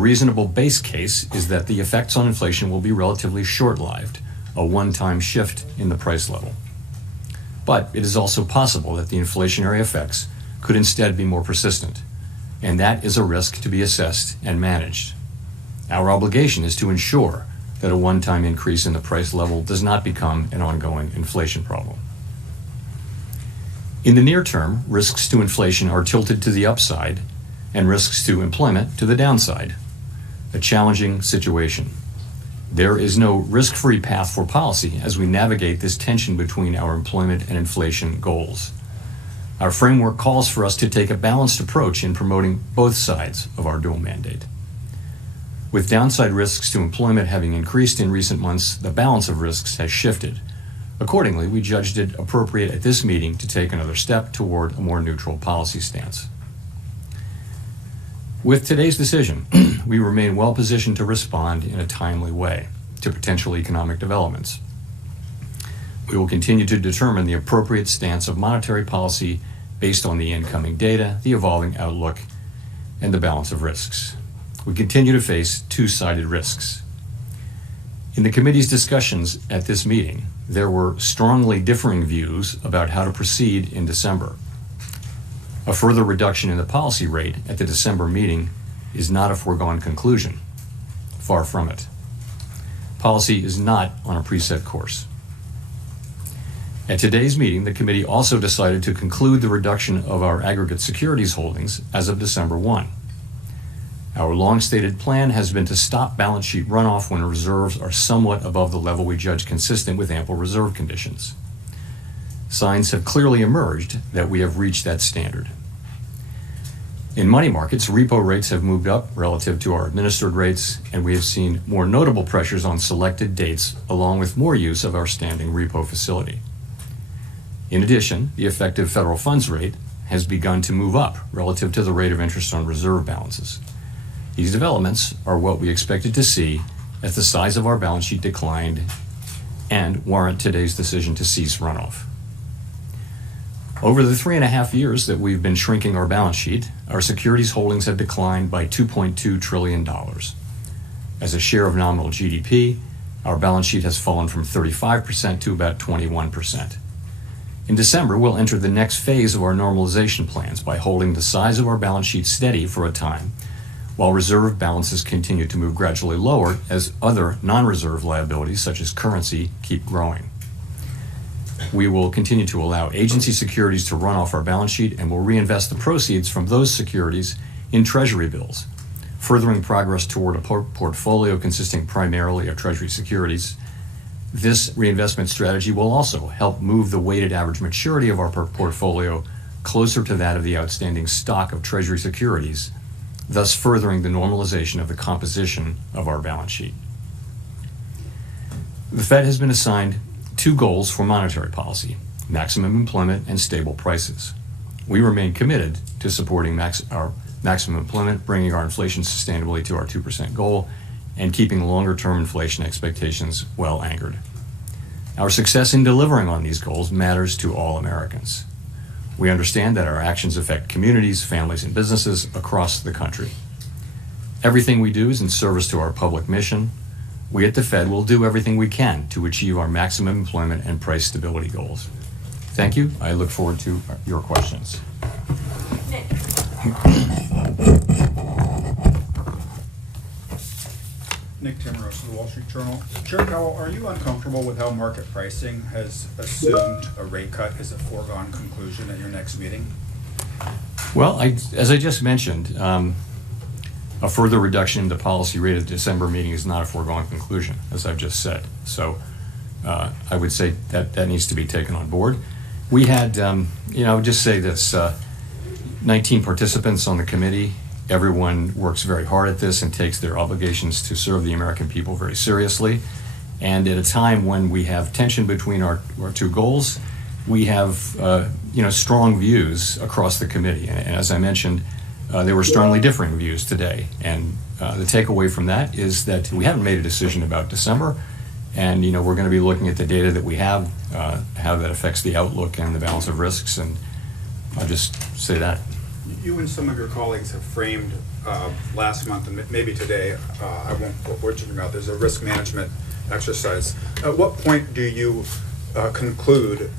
reasonable base case is that the effects on inflation will be relatively short-lived, a one-time shift in the price level. But it is also possible that the inflationary effects could instead be more persistent, and that is a risk to be assessed and managed. Our obligation is to ensure that a one-time increase in the price level does not become an ongoing inflation problem. In the near term, risks to inflation are tilted to the upside and risks to employment to the downside. A challenging situation. There is no risk-free path for policy as we navigate this tension between our employment and inflation goals. Our framework calls for us to take a balanced approach in promoting both sides of our dual mandate. With downside risks to employment having increased in recent months, the balance of risks has shifted. Accordingly, we judged it appropriate at this meeting to take another step toward a more neutral policy stance. With today's decision, we remain well positioned to respond in a timely way to potential economic developments. We will continue to determine the appropriate stance of monetary policy based on the incoming data, the evolving outlook, and the balance of risks. We continue to face two-sided risks. In the committee's discussions at this meeting, there were strongly differing views about how to proceed in December. A further reduction in the policy rate at the December meeting is not a foregone conclusion. Far from it. Policy is not on a preset course. At today's meeting, the committee also decided to conclude the reduction of our aggregate securities holdings as of December 1. Our long-stated plan has been to stop balance sheet runoff when reserves are somewhat above the level we judge consistent with ample reserve conditions. Signs have clearly emerged that we have reached that standard. In money markets, repo rates have moved up relative to our administered rates, and we have seen more notable pressures on selected dates, along with more use of our standing repo facility. In addition, the effective federal funds rate has begun to move up relative to the rate of interest on reserve balances. These developments are what we expected to see as the size of our balance sheet declined and warrant today's decision to cease runoff. Over the 3.5 years that we've been shrinking our balance sheet, our securities holdings have declined by $2.2 trillion. As a share of nominal GDP, our balance sheet has fallen from 35% to about 21%. In December, we'll enter the next phase of our normalization plans by holding the size of our balance sheet steady for a time, while reserve balances continue to move gradually lower as other non-reserve liabilities, such as currency, keep growing. We will continue to allow agency securities to run off our balance sheet and will reinvest the proceeds from those securities in Treasury bills, furthering progress toward a portfolio consisting primarily of Treasury securities. This reinvestment strategy will also help move the weighted average maturity of our portfolio closer to that of the outstanding stock of Treasury securities, thus furthering the normalization of the composition of our balance sheet. The Fed has been assigned two goals for monetary policy: maximum employment and stable prices. We remain committed to supporting our maximum employment, bringing our inflation sustainably to our 2% goal, and keeping longer-term inflation expectations well anchored. Our success in delivering on these goals matters to all Americans. We understand that our actions affect communities, families, and businesses across the country. Everything we do is in service to our public mission. We at the Fed will do everything we can to achieve our maximum employment and price stability goals. Thank you. I look forward to your questions. Nick Timmeros of the Wall Street Journal. Chair Powell, are you uncomfortable with how market pricing has assumed a rate cut is a foregone conclusion at your next meeting? Well, as I just mentioned, a further reduction in the policy rate at the December meeting is not a foregone conclusion, as I've just said. So I would say that needs to be taken on board. We had, I would just say this, 19 participants on the committee. Everyone works very hard at this and takes their obligations to serve the American people very seriously. And at a time when we have tension between our two goals, we have strong views across the committee. And as I mentioned, there were strongly differing views today. And the takeaway from that is that we haven't made a decision about December. And we're going to be looking at the data that we have, how that affects the outlook and the balance of risks. And I'll just say that. You and some of your colleagues have framed last month and maybe today, I won't put words in your mouth, there's a risk management exercise. At what point do you conclude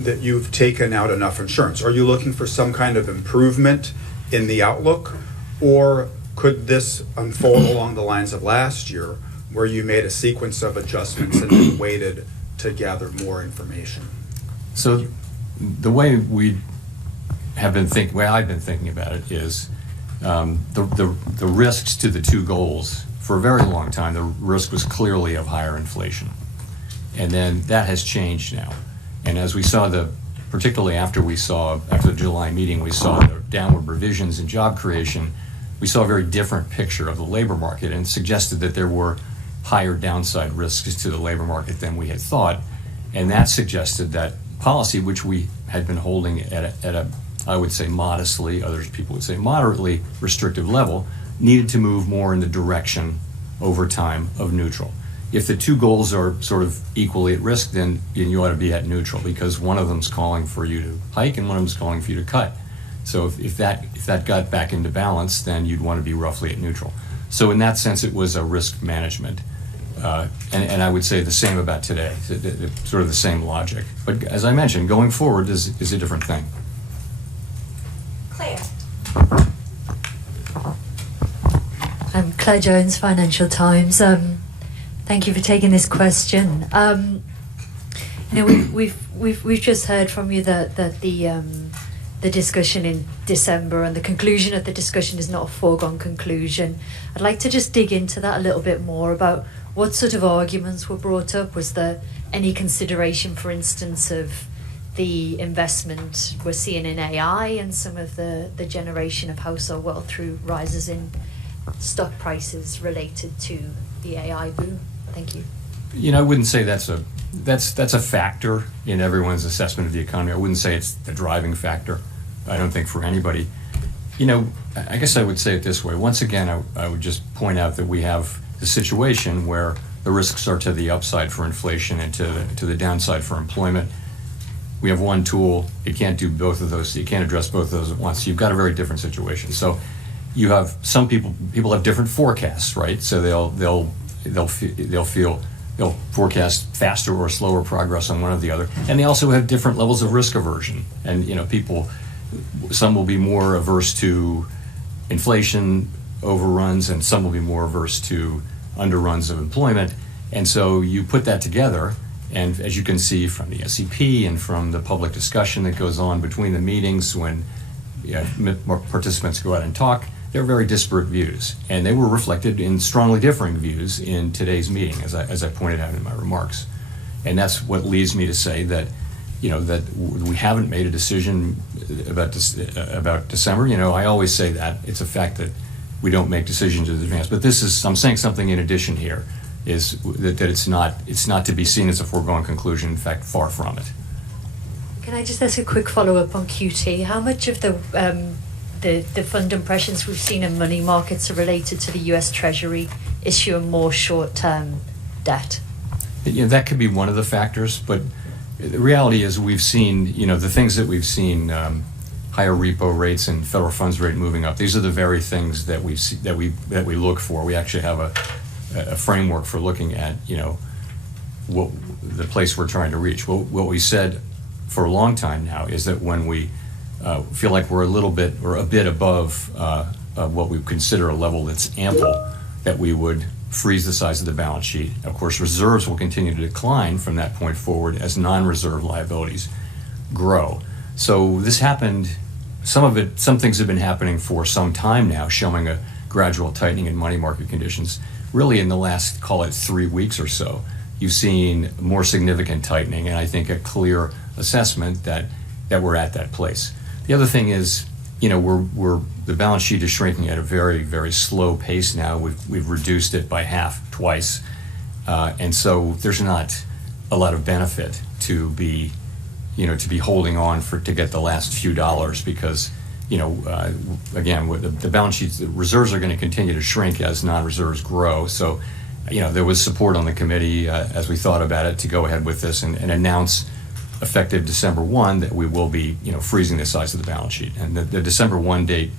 that you've taken out enough insurance? Are you looking for some kind of improvement in the outlook, or could this unfold along the lines of last year, where you made a sequence of adjustments and then waited to gather more information? So the way I've been thinking about it is the risks to the two goals. For a very long time, the risk was clearly of higher inflation. And then that has changed now. And as we saw particularly after the July meeting, we saw the downward revisions in job creation, we saw a very different picture of the labor market and suggested that there were higher downside risks to the labor market than we had thought. And that suggested that policy, which we had been holding at a I would say modestly, other people would say moderately restrictive level, needed to move more in the direction over time of neutral. If the two goals are sort of equally at risk, then you ought to be at neutral, because one of them's calling for you to hike and one of them's calling for you to cut. So if that got back into balance, then you'd want to be roughly at neutral. So in that sense, it was a risk management. And I would say the same about today, sort of the same logic. But as I mentioned, going forward is a different thing. Claire. I'm Claire Jones, Financial Times. Thank you for taking this question. We've just heard from you that the discussion in December and the conclusion of the discussion is not a foregone conclusion. I'd like to just dig into that a little bit more about what sort of arguments were brought up. Was there any consideration, for instance, of the investment we're seeing in AI and some of the generation of household wealth through rises in stock prices related to the AI boom? Thank you. I wouldn't say that's a factor in everyone's assessment of the economy. I wouldn't say it's the driving factor. I don't think for anybody. I guess I would say it this way. Once again, I would just point out that we have the situation where the risks are to the upside for inflation and to the downside for employment. We have one tool. It can't do both of those. You can't address both of those at once. You've got a very different situation. So you have some people have different forecasts, right? So they'll forecast faster or slower progress on one or the other, and they also have different levels of risk aversion. And some will be more averse to inflation overruns, and some will be more averse to underruns of employment. And so you put that together, and as you can see from the SEP and from the public discussion that goes on between the meetings when more participants go out and talk, they're very disparate views, and they were reflected in strongly differing views in today's meeting, as I pointed out in my remarks. And that's what leads me to say that, that we haven't made a decision about December. I always say that it's a fact that we don't make decisions in advance. But I'm saying something in addition here, is that it's not to be seen as a foregone conclusion. In fact, far from it. Can I just ask a quick follow-up on QT? How much of the fund impressions we've seen in money markets are related to the US Treasury issuing more short-term debt? That could be one of the factors, but the reality is we've seen, the things that we've seen, higher repo rates and federal funds rate moving up. These are the very things that we look for. We actually have a framework for looking at, what the place we're trying to reach. Well, what we said for a long time now is that when we feel like we're a bit above what we consider a level that's ample, that we would freeze the size of the balance sheet. Of course, reserves will continue to decline from that point forward as non-reserve liabilities grow. So this happened, some things have been happening for some time now, showing a gradual tightening in money market conditions. Really in the last, call it 3 weeks or so, you've seen more significant tightening, and I think a clear assessment that we're at that place. The other thing is, the balance sheet is shrinking at a very, very slow pace now. We've reduced it by half twice, and so there's not a lot of benefit to be holding on to get the last few dollars, because again, with the balance sheets, the reserves are going to continue to shrink as non-reserves grow. So, there was support on the committee as we thought about it to go ahead with this and announce, effective December 1, that we will be, freezing the size of the balance sheet. And the December 1 date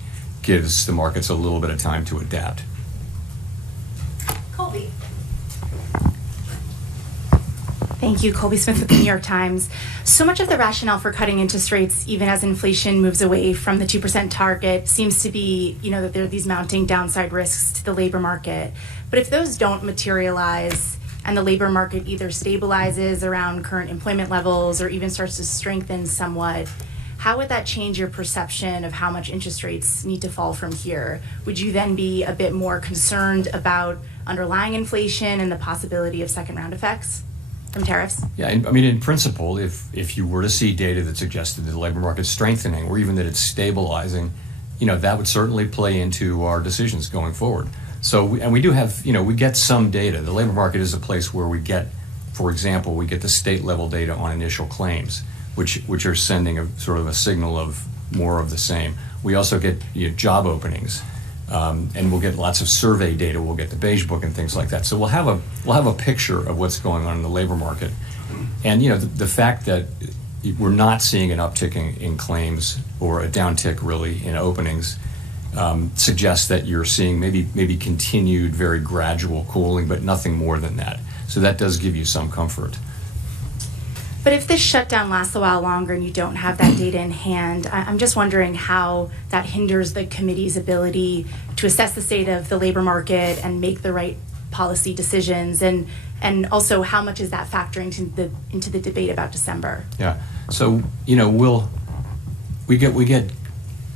gives the markets a little bit of time to adapt. Colby. Thank you, Colby Smith with the New York Times. So much of the rationale for cutting interest rates, even as inflation moves away from the 2% target, seems to be, that there are these mounting downside risks to the labor market. But if those don't materialize and the labor market either stabilizes around current employment levels or even starts to strengthen somewhat, how would that change your perception of how much interest rates need to fall from here? Would you then be a bit more concerned about underlying inflation and the possibility of second round effects from tariffs? Yeah, I mean, in principle, if you were to see data that suggested that the labor market's strengthening or even that it's stabilizing, that would certainly play into our decisions going forward. So, we do have, we get some data. The labor market is a place where we get, for example, we get the state level data on initial claims, which are sending a sort of a signal of more of the same. We also get job openings. And we'll get lots of survey data. We'll get the Beige Book and things like that. So we'll have a picture of what's going on in the labor market, and the fact that we're not seeing an uptick in claims or a downtick really in openings suggests that you're seeing maybe continued very gradual cooling, but nothing more than that. So that does give you some comfort. But if this shutdown lasts a while longer and you don't have that data in hand, I'm just wondering how that hinders the committee's ability to assess the state of the labor market and make the right policy decisions, and also how much is that factoring into the debate about December? Yeah. So we get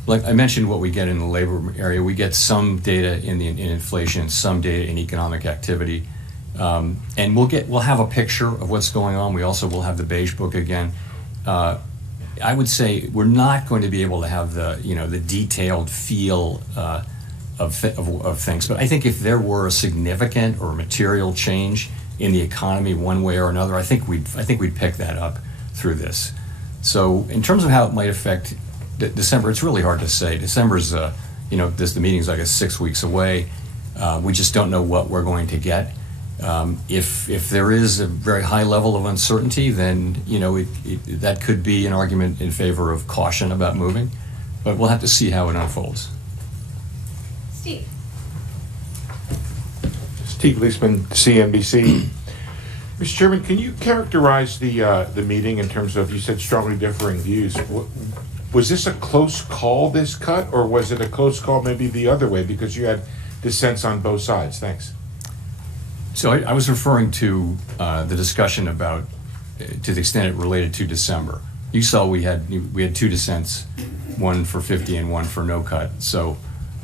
like I mentioned what we get in the labor area. We get some data in inflation, some data in economic activity. And we'll have a picture of what's going on. We also will have the Beige Book again. I would say we're not going to be able to have the detailed feel of things. But I think if there were a significant or material change in the economy one way or another, I think we'd pick that up through this. So in terms of how it might affect December, it's really hard to say. December's the meeting's like 6 weeks away. We just don't know what we're going to get. If there is a very high level of uncertainty, then that could be an argument in favor of caution about moving, but we'll have to see how it unfolds. Steve. Steve Leisman, CNBC. Mr. Chairman, can you characterize the meeting in terms of, you said strongly differing views. Was this a close call, this cut, or was it a close call maybe the other way because you had dissents on both sides? Thanks. So I was referring to the discussion about, to the extent it related to December. You saw we had two dissents, one for 50 and one for no cut. So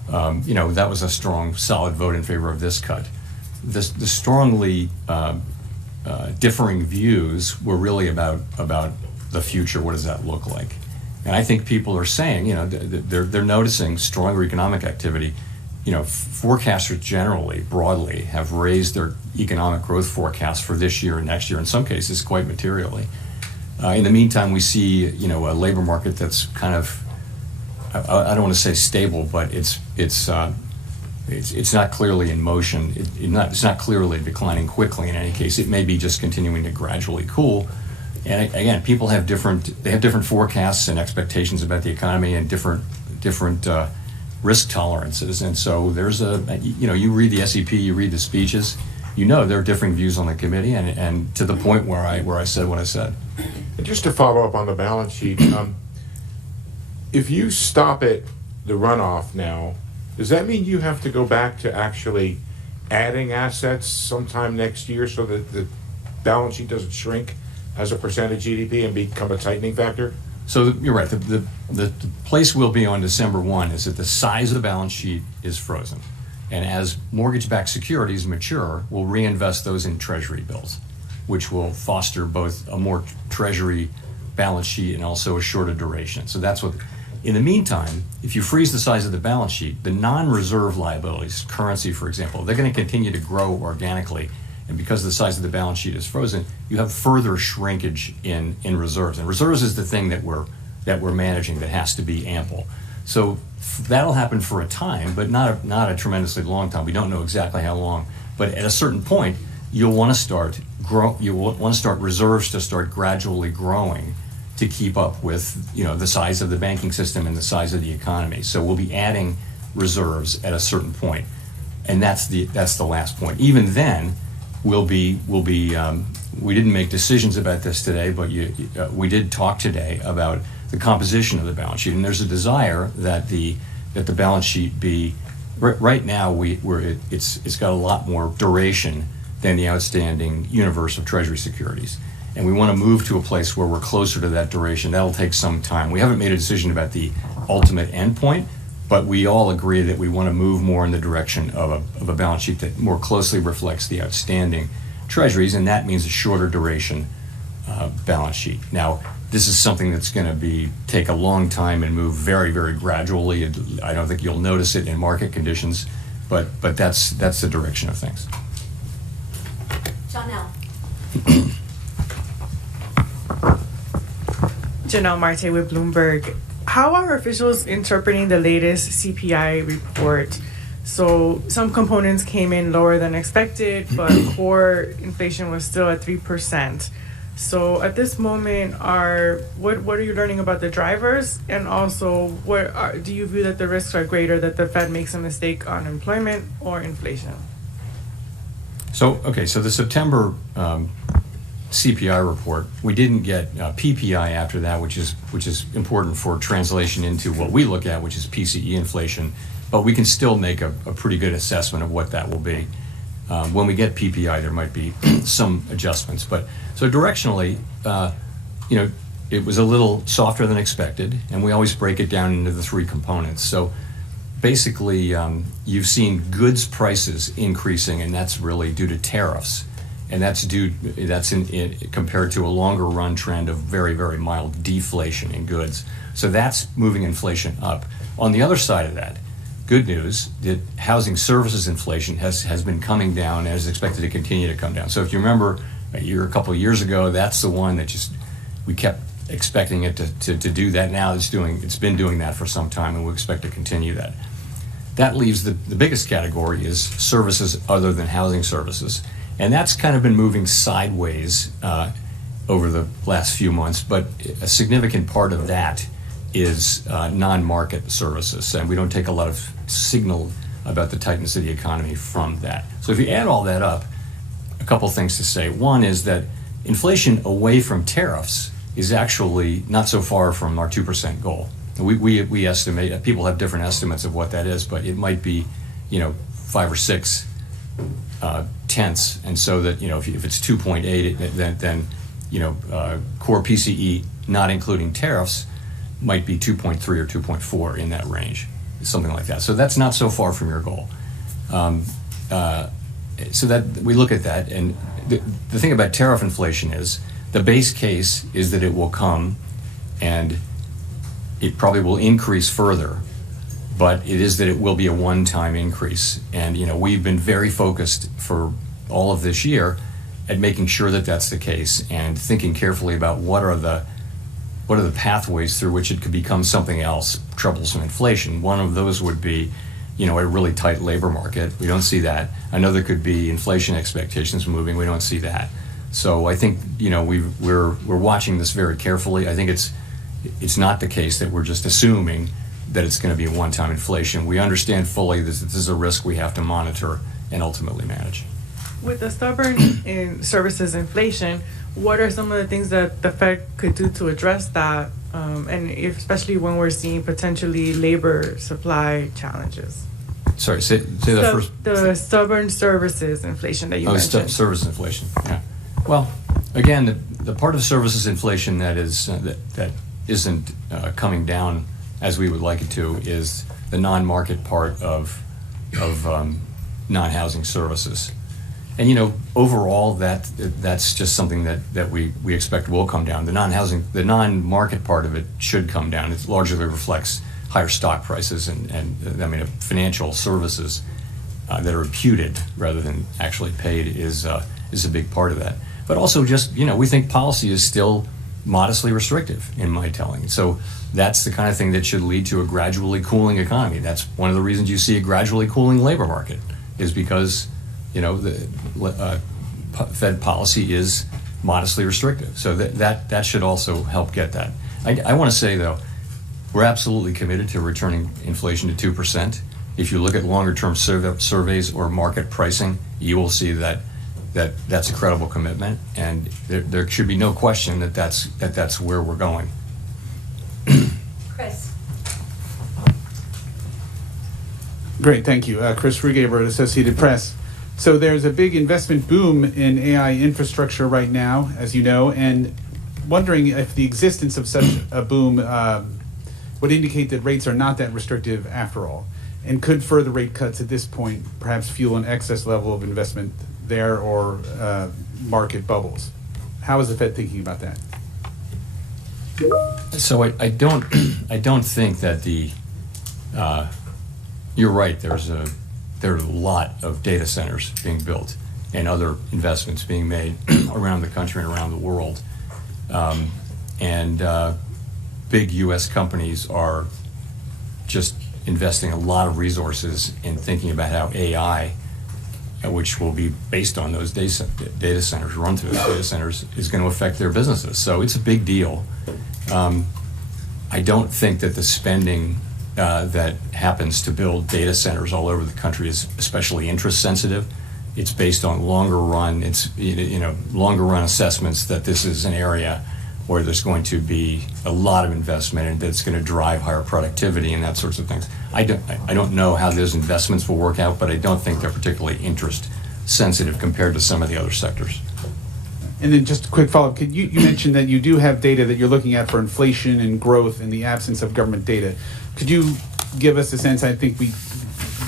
that was a strong, solid vote in favor of this cut. The strongly differing views were really about the future. What does that look like? And I think people are saying, they're noticing stronger economic activity. Forecasters generally, broadly, have raised their economic growth forecast for this year and next year, in some cases quite materially. In the meantime, we see, a labor market that's kind of, I don't want to say stable, but it's not clearly in motion. It's not clearly declining quickly in any case. It may be just continuing to gradually cool. And again, people have different forecasts and expectations about the economy and different risk tolerances, and so there's you read the SEP, you read the speeches, there are differing views on the committee, and to the point where I said what I said. And just to follow up on the balance sheet, if you stop the runoff now, does that mean you have to go back to actually adding assets sometime next year so that the balance sheet doesn't shrink as a percent of GDP and become a tightening factor? So you're right. The place we'll be on December 1 is that the size of the balance sheet is frozen. And as mortgage-backed securities mature, we'll reinvest those in treasury bills, which will foster both a more treasury balance sheet and also a shorter duration. So that's what, in the meantime, if you freeze the size of the balance sheet, the non-reserve liabilities, currency, for example, they're going to continue to grow organically. And because the size of the balance sheet is frozen, you have further shrinkage in reserves. And reserves is the thing that we're managing that has to be ample. So that'll happen for a time, but not a tremendously long time. We don't know exactly how long. But at a certain point, you'll want to start reserves to start gradually growing to keep up with the size of the banking system and the size of the economy. So we'll be adding reserves at a certain point, and that's the last point. Even then, we didn't make decisions about this today, but we did talk today about the composition of the balance sheet, and there's a desire that the balance sheet be right now it's got a lot more duration than the outstanding universe of Treasury securities, and we want to move to a place where we're closer to that duration. That'll take some time. We haven't made a decision about the ultimate endpoint, but we all agree that we want to move more in the direction of a balance sheet that more closely reflects the outstanding Treasuries, and that means a shorter duration balance sheet. Now, this is something that's going to take a long time and move very, very gradually. I don't think you'll notice it in market conditions, but that's the direction of things. Janelle. Janelle Marte with Bloomberg. How are officials interpreting the latest CPI report? So some components came in lower than expected, but core inflation was still at 3%. So at this moment, what are you learning about the drivers? And also, do you view that the risks are greater that the Fed makes a mistake on employment or inflation? So the September CPI report, we didn't get PPI after that, which is important for translation into what we look at, which is PCE inflation. But we can still make a pretty good assessment of what that will be. When we get PPI, there might be some adjustments. But so directionally, it was a little softer than expected, and we always break it down into the three components. So basically, you've seen goods prices increasing, and that's really due to tariffs. And that's compared to a longer run trend of very, very mild deflation in goods. So that's moving inflation up. On the other side of that, good news that housing services inflation has been coming down and is expected to continue to come down. So if you remember a couple of years ago, that's the one that we kept expecting it to do that. Now it's been doing that for some time, and we expect to continue that. That leaves the biggest category is services other than housing services. And that's kind of been moving sideways over the last few months, but a significant part of that is non-market services, and we don't take a lot of signal about the tightness of the economy from that. So if you add all that up, a couple things to say. One is that inflation away from tariffs is actually not so far from our 2% goal. We estimate, people have different estimates of what that is, but it might be 5 or 6 tenths, and so that if it's 2.8, then core PCE not including tariffs might be 2.3 or 2.4 in that range, something like that. So that's not so far from your goal. So that we look at that, and the thing about tariff inflation is the base case is that it will come, and it probably will increase further, but it is that it will be a one-time increase. And we've been very focused for all of this year at making sure that that's the case, and thinking carefully about what are the pathways through which it could become something else, troublesome inflation. One of those would be, a really tight labor market. We don't see that. Another could be inflation expectations moving. We don't see that. So I think we're watching this very carefully. I think it's not the case that we're just assuming that it's going to be a one-time inflation. We understand fully that this is a risk we have to monitor and ultimately manage. With the stubborn in services inflation, what are some of the things that the Fed could do to address that, and especially when we're seeing potentially labor supply challenges? Sorry, say that first. The stubborn services inflation that you mentioned. Service inflation. Yeah. Well, again, the part of services inflation that isn't coming down as we would like it to is the non-market part of non-housing services. And overall, that's just something that we expect will come down. The non-market part of it should come down. It largely reflects higher stock prices and financial services that are imputed rather than actually paid is a big part of that. But also just we think policy is still modestly restrictive in my telling. So that's the kind of thing that should lead to a gradually cooling economy. That's one of the reasons you see a gradually cooling labor market, is because the Fed policy is modestly restrictive. So that should also help get that. I want to say, though, we're absolutely committed to returning inflation to 2%. if you look at longer-term surveys or market pricing, you will see that's a credible commitment, and there should be no question that that's where we're going. Chris. Great, thank you. Chris Rugaber at Associated Press. So there's a big investment boom in AI infrastructure right now, as you know, and wondering if the existence of such a boom would indicate that rates are not that restrictive after all, and could further rate cuts at this point perhaps fuel an excess level of investment there or market bubbles? How is the Fed thinking about that? So I don't think that you're right. There are a lot of data centers being built and other investments being made around the country and around the world. Big U.S. companies are just investing a lot of resources in thinking about how AI, which will be based on those data centers, run through those data centers, is going to affect their businesses. So it's a big deal. I don't think that the spending that happens to build data centers all over the country is especially interest sensitive. It's based on longer run assessments that this is an area where there's going to be a lot of investment and that's going to drive higher productivity and that sorts of things. I don't know how those investments will work out, but I don't think they're particularly interest sensitive compared to some of the other sectors. And then just a quick follow-up. You mentioned that you do have data that you're looking at for inflation and growth in the absence of government data. Could you give us a sense? I think we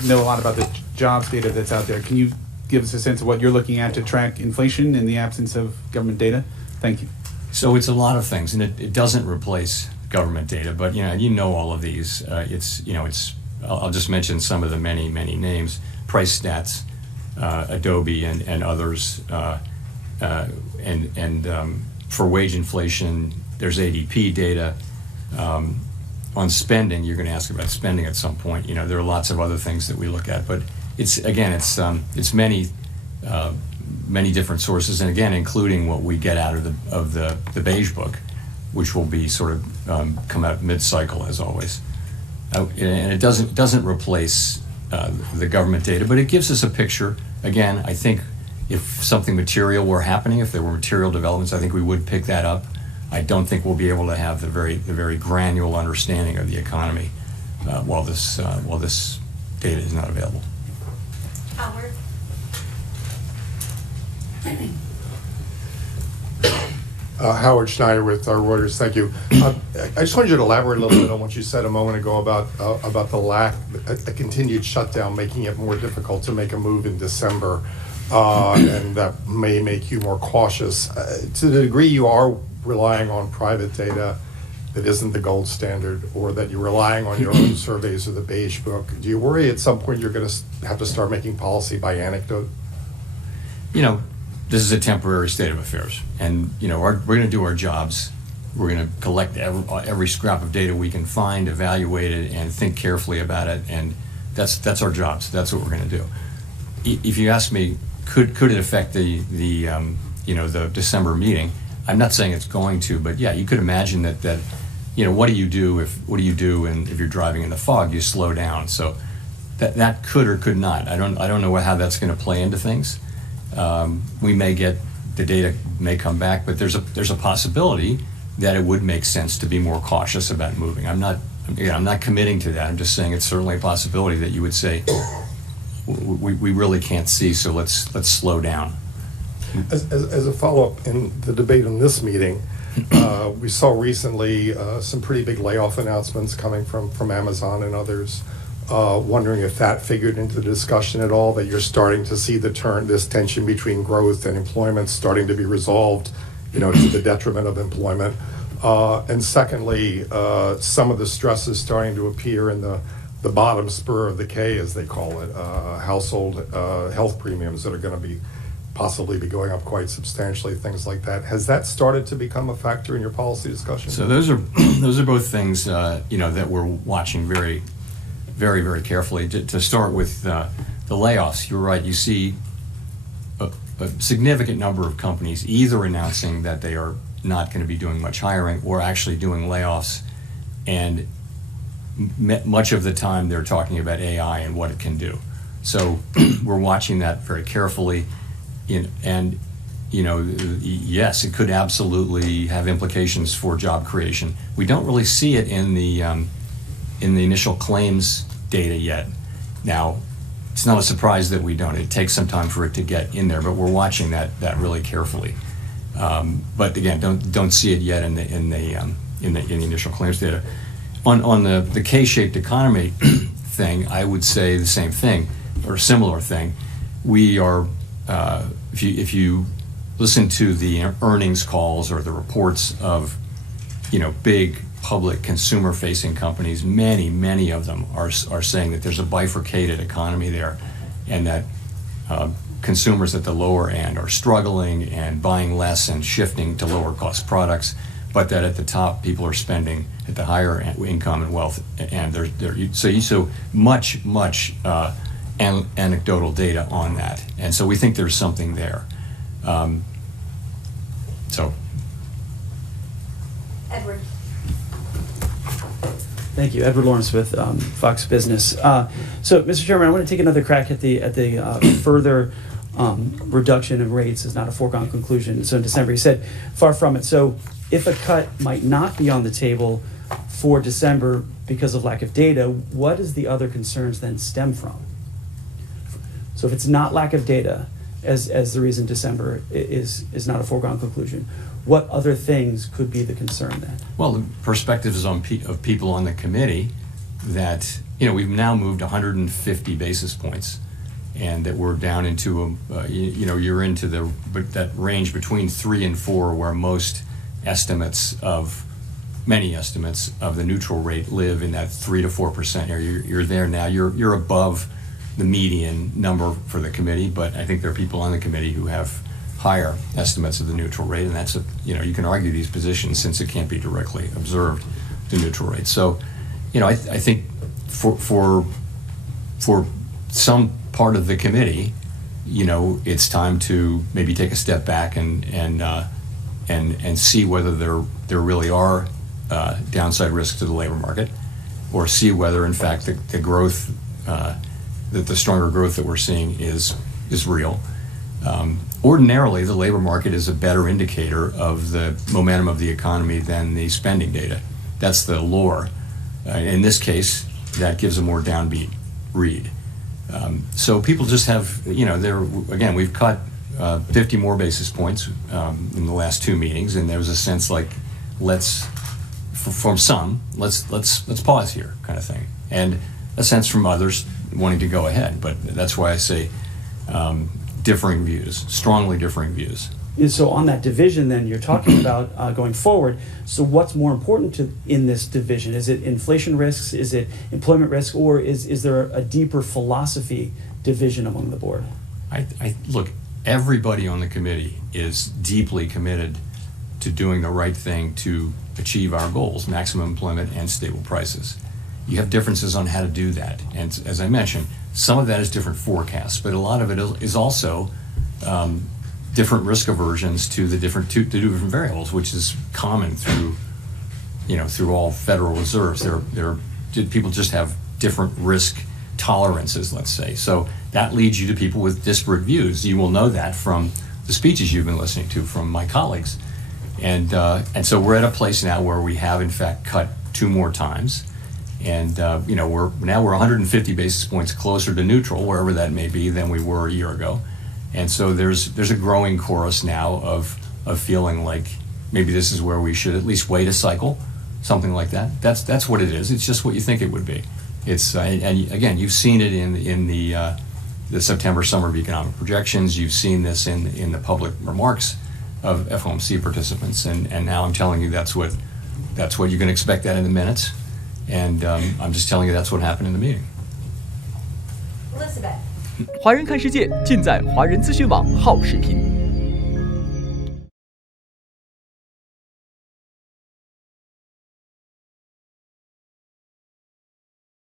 know a lot about the jobs data that's out there. Can you give us a sense of what you're looking at to track inflation in the absence of government data? Thank you. So it's a lot of things, and it doesn't replace government data, but you know all of these. I'll just mention some of the many names: Price Stats, Adobe, and others. For wage inflation, there's ADP data. On spending, you're going to ask about spending at some point. There are lots of other things that we look at, but it's many different sources, and again, including what we get out of the Beige Book, which will be sort of come out mid-cycle as always. And it doesn't replace the government data, but it gives us a picture. Again, I think if something material were happening, if there were material developments, I think we would pick that up. I don't think we'll be able to have the very granular understanding of the economy while this data is not available. Howard. Howard Schneider with Reuters. Thank you. I just wanted you to elaborate a little bit on what you said a moment ago about a continued shutdown, making it more difficult to make a move in December, and that may make you more cautious. To the degree you are relying on private data that isn't the gold standard, or that you're relying on your own surveys or the Beige Book, do you worry at some point you're going to have to start making policy by anecdote? This is a temporary state of affairs, and we're going to do our jobs. We're going to collect every scrap of data we can find, evaluate it, and think carefully about it. And that's our jobs. That's what we're going to do. If you ask me, could it affect the December meeting? I'm not saying it's going to, but yeah, you could imagine that what do you do if you're driving in the fog? You slow down. So that could or could not. I don't know how that's going to play into things. We may get the data may come back, but there's a possibility that it would make sense to be more cautious about moving. I'm not committing to that. I'm just saying it's certainly a possibility that you would say we really can't see, so let's slow down. As a follow-up in the debate on this meeting, we saw recently some pretty big layoff announcements coming from Amazon and others. Wondering if that figured into the discussion at all, that you're starting to see this tension between growth and employment starting to be resolved, to the detriment of employment. And secondly, some of the stress is starting to appear in the bottom spur of the K, as they call it, household health premiums that are going to possibly be going up quite substantially, things like that. Has that started to become a factor in your policy discussion? So those are both things that we're watching very, very, very carefully. To start with the layoffs, you're right. You see a significant number of companies either announcing that they are not going to be doing much hiring or actually doing layoffs. And much of the time they're talking about AI and what it can do. So we're watching that very carefully. And yes, it could absolutely have implications for job creation. We don't really see it in the initial claims data yet. Now, it's not a surprise that we don't. It takes some time for it to get in there, but we're watching that really carefully. But again, don't see it yet in the initial claims data. On the K-shaped economy thing, I would say the same thing or similar thing. We are, if you listen to the earnings calls or the reports of, big public consumer-facing companies, many of them are saying that there's a bifurcated economy there, and that consumers at the lower end are struggling and buying less and shifting to lower-cost products, but that at the top, people are spending at the higher income and wealth, and so much anecdotal data on that, and so we think there's something there. Edward. Thank you, Edward Lawrence with Fox Business. So, Mr. Chairman, I want to take another crack at the further reduction in rates is not a foregone conclusion. So in December, he said, far from it. So if a cut might not be on the table for December because of lack of data, what does the other concerns then stem from? So if it's not lack of data as the reason December is not a foregone conclusion, what other things could be the concern then? Well, the perspectives of people on the committee that, we've now moved 150 basis points, and that we're down into, you're into that range between 3 and 4 where many estimates of the neutral rate live in that 3 to 4% area. You're there now. You're above the median number for the committee, but I think there are people on the committee who have higher estimates of the neutral rate, and that's you can argue these positions since it can't be directly observed, the neutral rate. So, I think for some part of the committee, it's time to maybe take a step back and see whether there really are downside risks to the labor market, or see whether in fact the growth that the stronger growth that we're seeing is real. Ordinarily, the labor market is a better indicator of the momentum of the economy than the spending data. That's the lore. In this case, that gives a more downbeat read. So people just have, again, we've cut 50 more basis points in the last 2 meetings, and there was a sense like, let's pause here, kind of thing, and a sense from others wanting to go ahead. But that's why I say differing views, strongly differing views. And so on that division then you're talking about going forward, so what's more important in this division? Is it inflation risks, is it employment risk, or is there a deeper philosophy division among the board? Look, everybody on the committee is deeply committed to doing the right thing to achieve our goals, maximum employment and stable prices. You have differences on how to do that, and as I mentioned, some of that is different forecasts, but a lot of it is also different risk aversions to the different variables, which is common through all Federal Reserves. People just have different risk tolerances, let's say. So that leads you to people with disparate views. You will know that from the speeches you've been listening to from my colleagues, and so we're at a place now where we have in fact cut 2 more times. And we're 150 basis points closer to neutral, wherever that may be, than we were a year ago. And so there's a growing chorus now of feeling like maybe this is where we should at least wait a cycle, something like that. That's what it is. It's just what you think it would be. It's and again, you've seen it in the September Summer of Economic Projections. You've seen this in the public remarks of FOMC participants, and now I'm telling you that's what you can expect that in the minutes. And I'm just telling you that's what happened in the meeting. Elizabeth. 华人看世界尽在华人资讯网好视频。